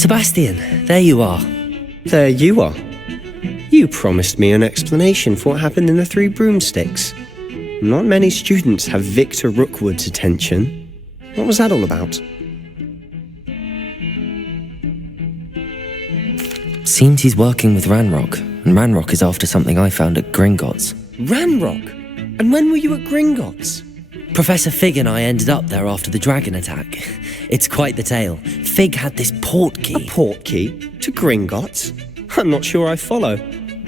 Sebastian, there you are. There you are. You promised me an explanation for what happened in the Three Broomsticks. Not many students have Victor Rookwood's attention. What was that all about? Seems he's working with Ranrock, and Ranrock is after something I found at Gringotts. Ranrock? And when were you at Gringotts? Professor Fig and I ended up there after the dragon attack. It's quite the tale. Fig had this portkey. A portkey? To Gringotts? I'm not sure I follow.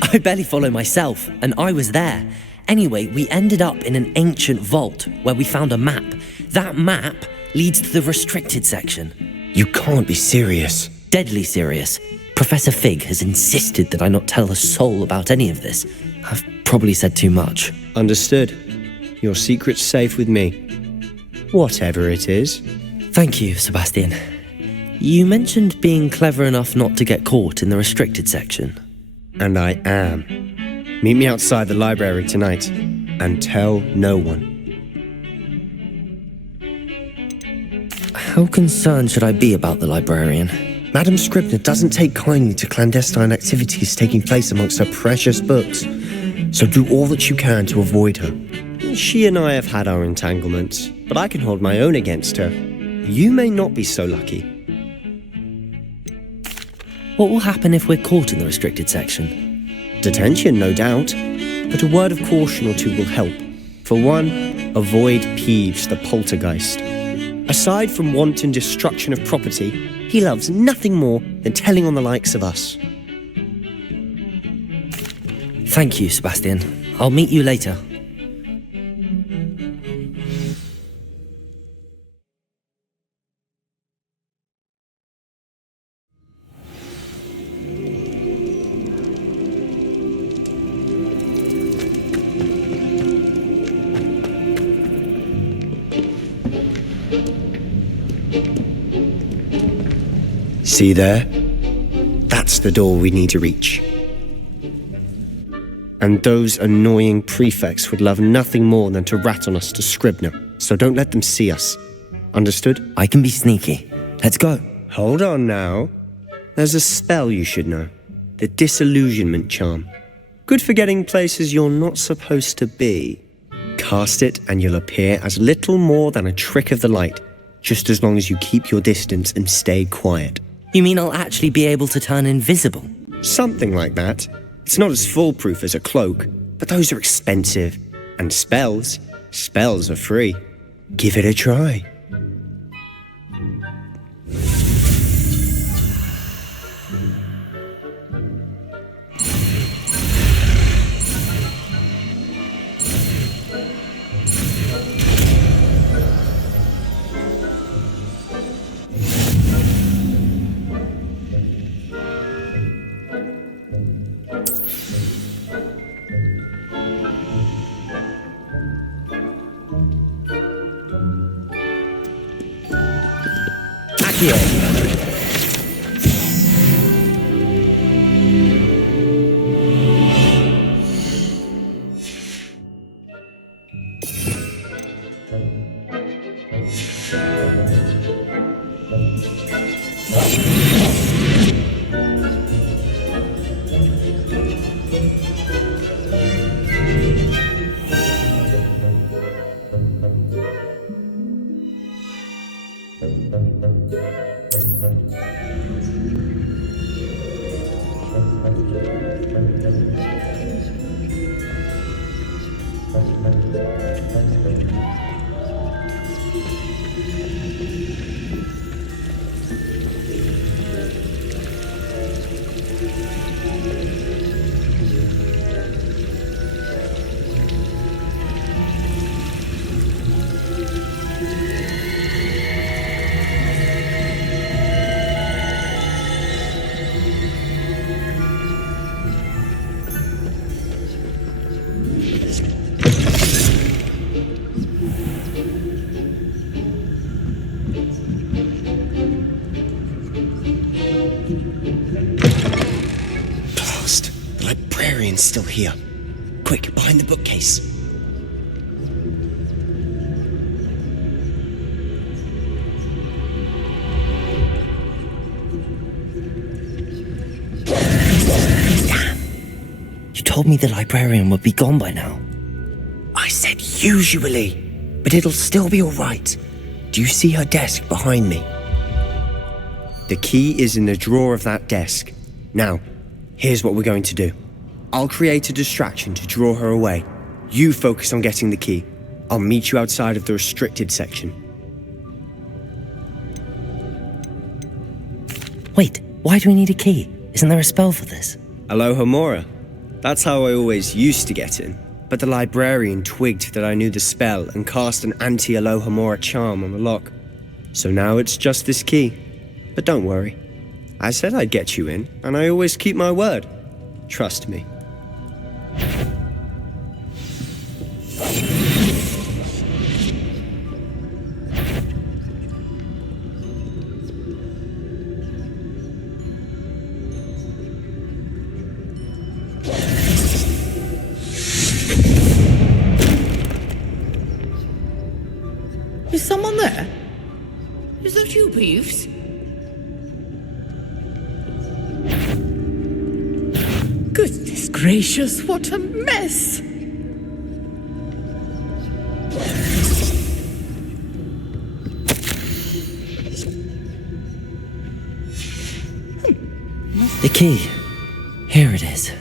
I barely follow myself, and I was there. Anyway, we ended up in an ancient vault where we found a map. That map leads to the restricted section. You can't be serious. Deadly serious. Professor Fig has insisted that I not tell a soul about any of this. I've probably said too much. Understood. Your secret's safe with me. Whatever it is. Thank you, Sebastian. You mentioned being clever enough not to get caught in the restricted section. And I am. Meet me outside the library tonight, and tell no one. How concerned should I be about the librarian? Madam Scribner doesn't take kindly to clandestine activities taking place amongst her precious books, so do all that you can to avoid her. She and I have had our entanglements, but I can hold my own against her. You may not be so lucky. What will happen if we're caught in the restricted section? Detention, no doubt, but a word of caution or two will help. For one, avoid Peeves the poltergeist. Aside from wanton destruction of property, he loves nothing more than telling on the likes of us. Thank you, Sebastian. I'll meet you later. See there? That's the door we need to reach. And those annoying prefects would love nothing more than to rat on us to Scribner, so don't let them see us. Understood? I can be sneaky. Let's go. Hold on now. There's a spell you should know. The disillusionment charm. Good for getting places you're not supposed to be. Cast it and you'll appear as little more than a trick of the light, just as long as you keep your distance and stay quiet. You mean I'll actually be able to turn invisible? Something like that. It's not as foolproof as a cloak, but those are expensive. And spells are free. Give it a try. Here. Still here. Quick, behind the bookcase. told me the librarian would be gone by now. I said usually, but it'll still be all right. Do you see her desk behind me? The key is in the drawer of that desk. Now, here's what we're going to do. I'll create a distraction to draw her away. You focus on getting the key. I'll meet you outside of the restricted section. Wait, why do we need a key? Isn't there a spell for this? Alohomora. That's how I always used to get in. But the librarian twigged that I knew the spell and cast an anti-Alohomora charm on the lock. So now it's just this key. But don't worry. I said I'd get you in, and I always keep my word. Trust me. Is someone there? Is that you, Peeves? Goodness gracious, what a mess! The key. Here it is.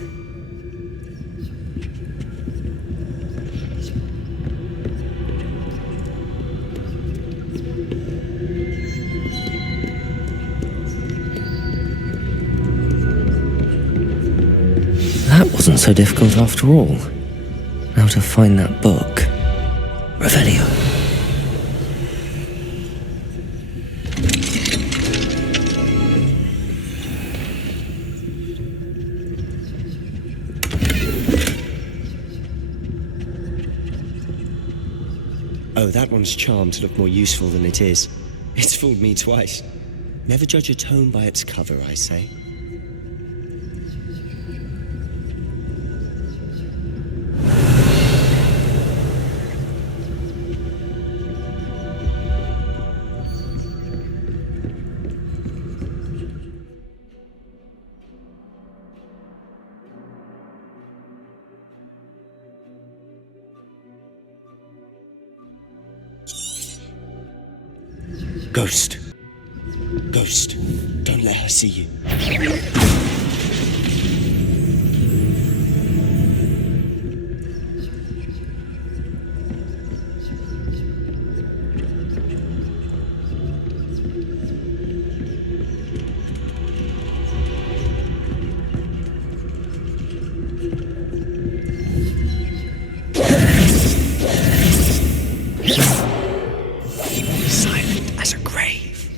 That wasn't so difficult after all. Now to find that book. Revelio. Oh, that one's charmed to look more useful than it is. It's fooled me twice. Never judge a tome by its cover, I say. Ghost. Ghost. Don't let her see you. Silent as a grave.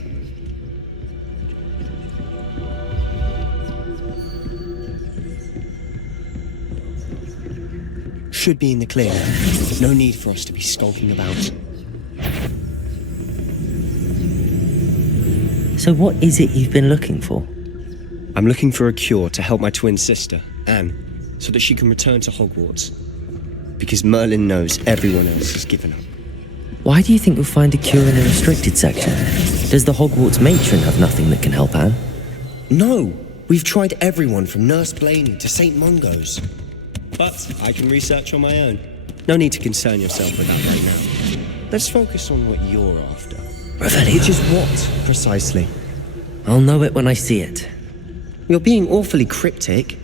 Should be in the clear. No need for us to be skulking about. So what is it you've been looking for? I'm looking for a cure to help my twin sister, Anne, so that she can return to Hogwarts. Because Merlin knows everyone else has given up. Why do you think you'll find a cure in the restricted section? Does the Hogwarts matron have nothing that can help Anne? No! We've tried everyone from Nurse Blaney to St. Mungo's. But I can research on my own. No need to concern yourself with that right now. Let's focus on what you're after. Revelio. Which is what, precisely? I'll know it when I see it. You're being awfully cryptic.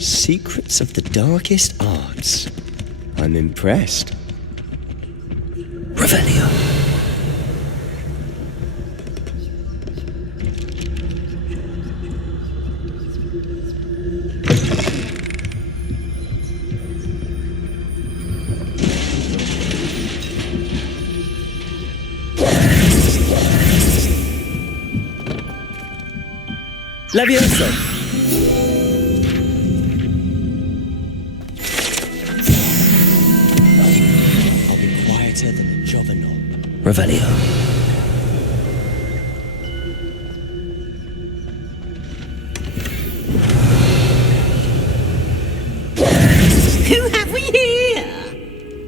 Secrets of the darkest arts. I'm impressed. Revelio. Levioso! I'll be quieter than a Jovanol. Revelio. Who have we here?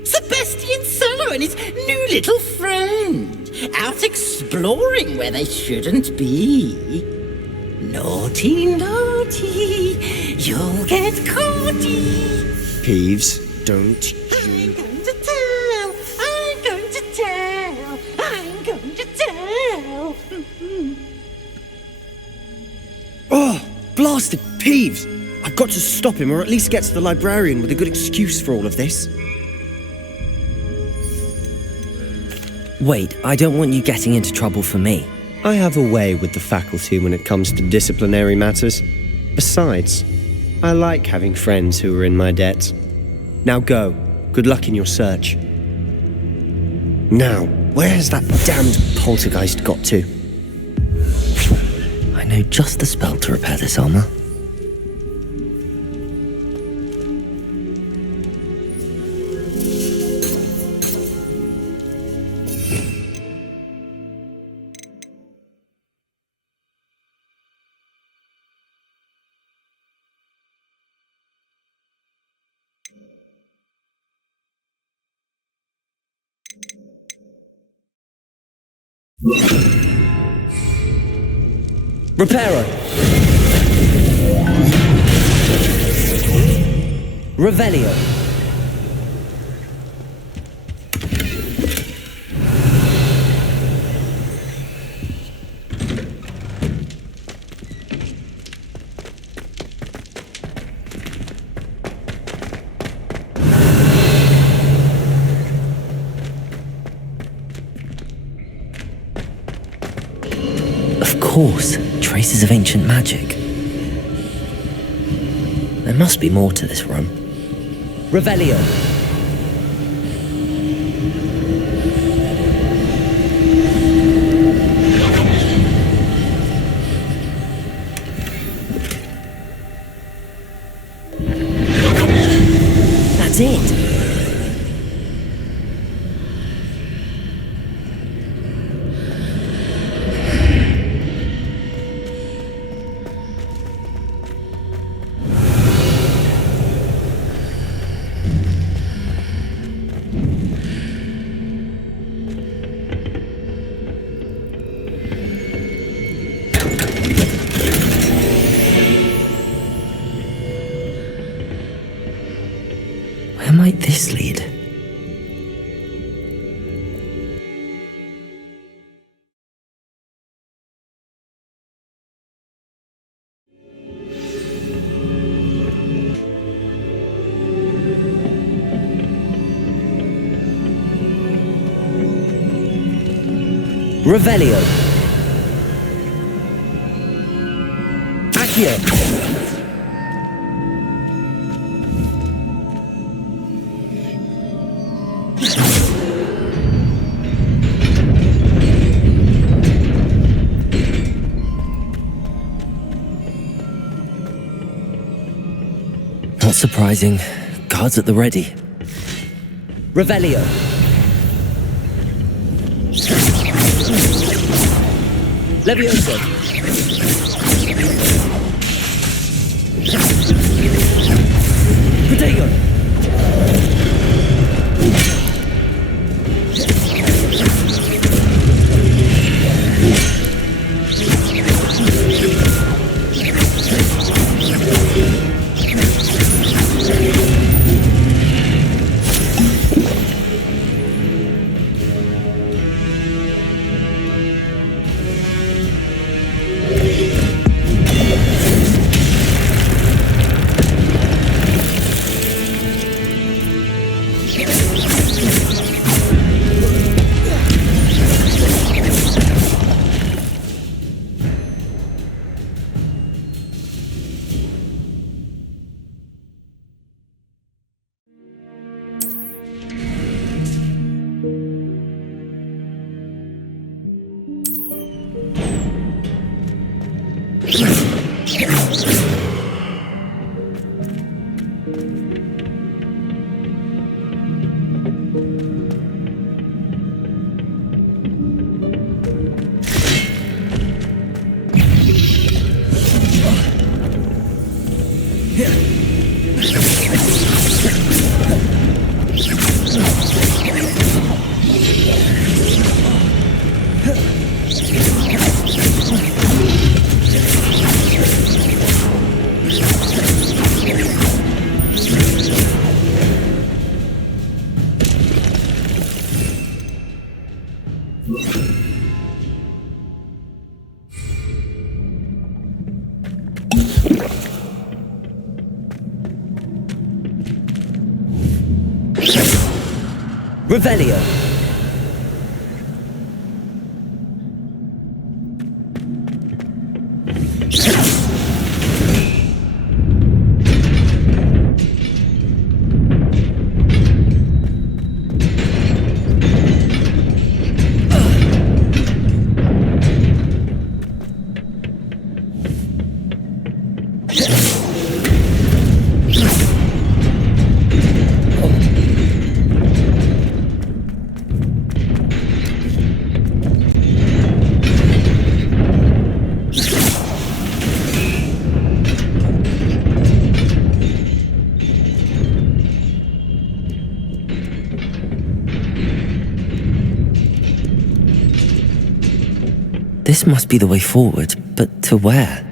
Sebastian Solo and his new little friend, out exploring where they shouldn't be. Naughty, naughty, you'll get caughty. Peeves, don't I'm going to tell, I'm going to tell, I'm going to tell. Oh, blasted Peeves! I've got to stop him, or at least get to the librarian with a good excuse for all of this. Wait, I don't want you getting into trouble for me. I have a way with the faculty when it comes to disciplinary matters. Besides, I like having friends who are in my debt. Now go. Good luck in your search. Now, where has that damned poltergeist got to? I know just the spell to repair this armor. Reparo. Revelio. Of course, traces of ancient magic. There must be more to this room. Revelio. That's it. Where might this lead? Revelio. Accio. Not surprising. Guards at the ready. Revelio. Levioso. Protego. Revelio. This must be the way forward, but to where?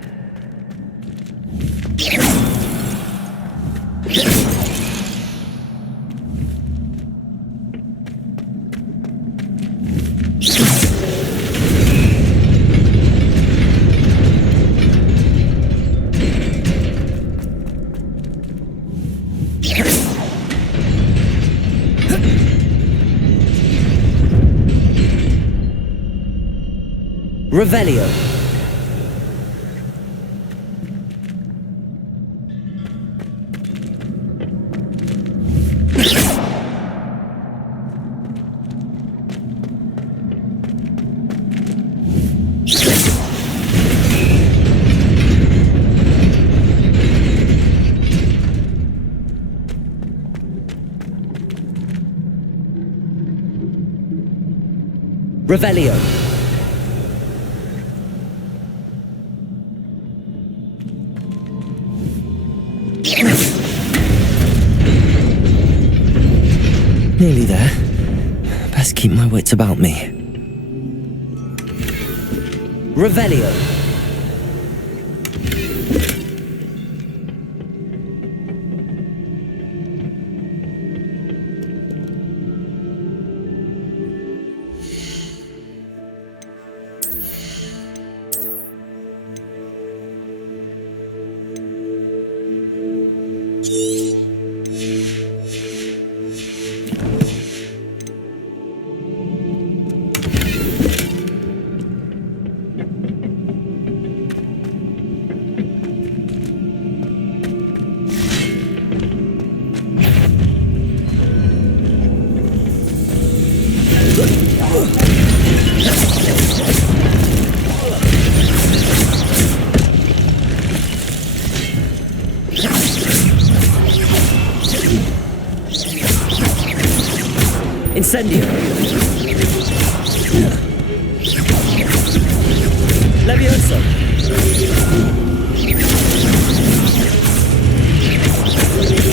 Revelio. Revelio. Nearly there. Best keep my wits about me. Revelio. Incendio. Levioso.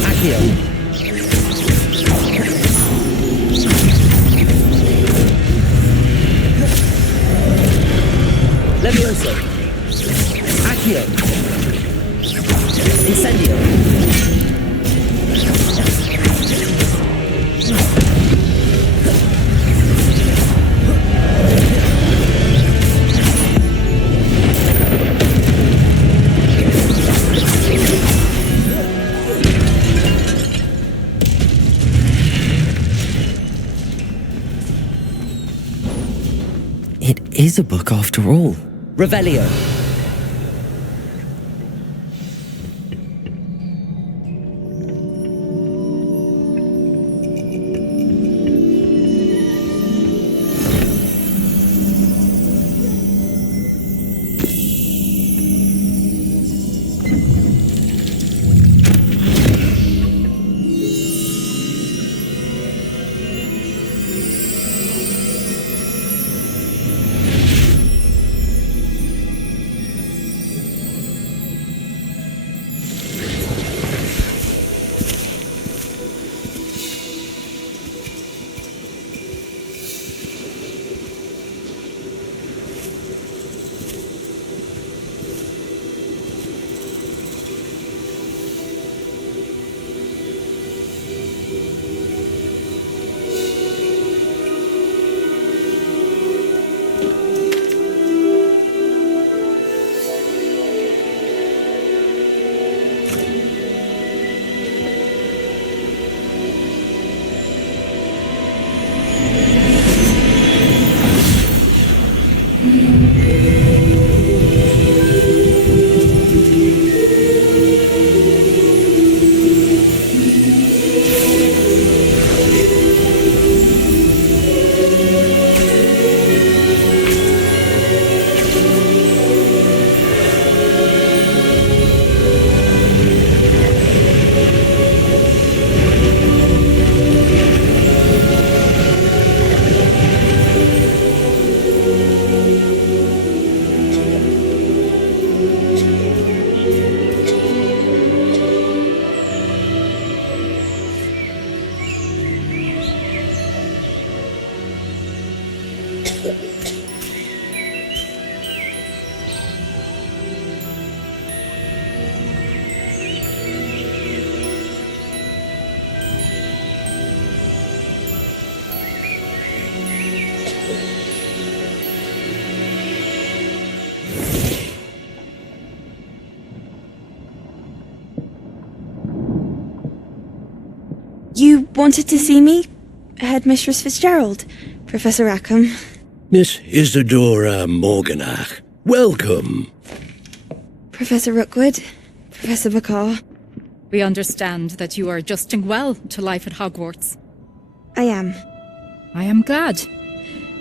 Accio. Levioso. Accio. Incendio. It is a book after all. Revelio. You wanted to see me? Headmistress Fitzgerald, Professor Rackham. Miss Isadora Morganach, welcome. Professor Rookwood, Professor Bakar. We understand that you are adjusting well to life at Hogwarts. I am. I am glad,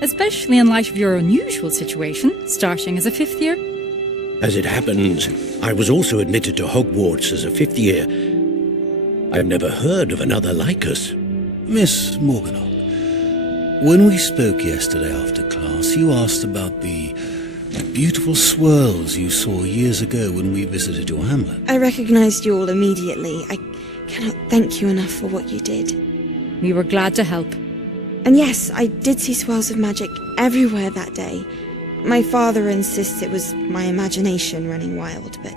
especially in light of your unusual situation, starting as a 5th year. As it happens, I was also admitted to Hogwarts as a 5th year. I've never heard of another like us. Miss Morganach, when we spoke yesterday after class, you asked about the beautiful swirls you saw years ago when we visited your hamlet. I recognized you all immediately. I cannot thank you enough for what you did. We were glad to help. And yes, I did see swirls of magic everywhere that day. My father insists it was my imagination running wild, but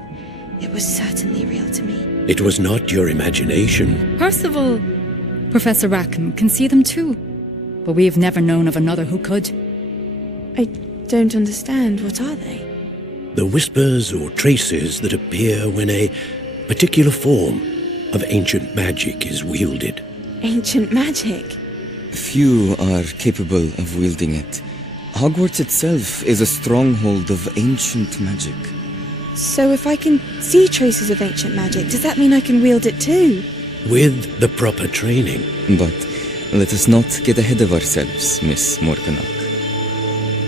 it was certainly real to me. It was not your imagination. Percival, Professor Rackham can see them too, but we have never known of another who could. I don't understand. What are they? The whispers or traces that appear when a particular form of ancient magic is wielded. Ancient magic? Few are capable of wielding it. Hogwarts itself is a stronghold of ancient magic. So if I can see traces of ancient magic, does that mean I can wield it too? With the proper training. But let us not get ahead of ourselves, Miss Morganach.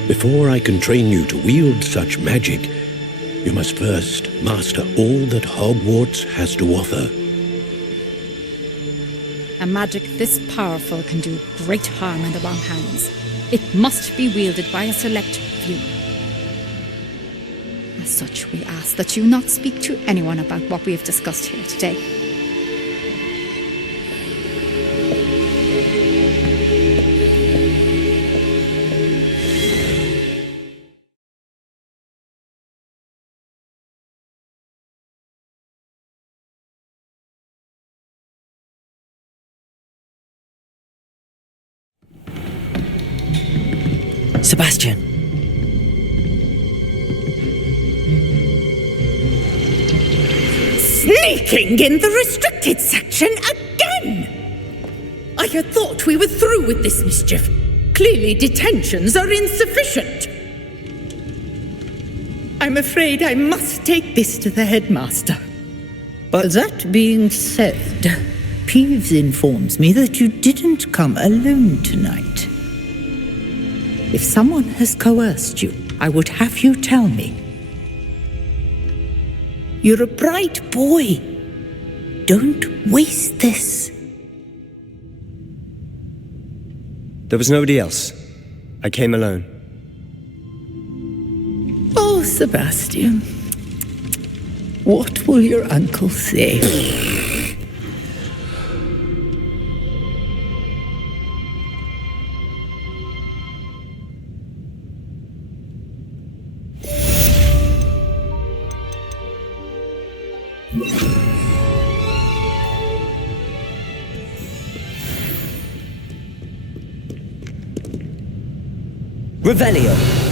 Before I can train you to wield such magic, you must first master all that Hogwarts has to offer. A magic this powerful can do great harm in the wrong hands. It must be wielded by a select few. As such, we ask that you not speak to anyone about what we have discussed here today. Sebastian. Sneaking in the restricted section again! I had thought we were through with this mischief. Clearly detentions are insufficient. I'm afraid I must take this to the headmaster. But that being said, Peeves informs me that you didn't come alone tonight. If someone has coerced you, I would have you tell me. You're a bright boy. Don't waste this. There was nobody else. I came alone. Oh, Sebastian. What will your uncle say? Revelio.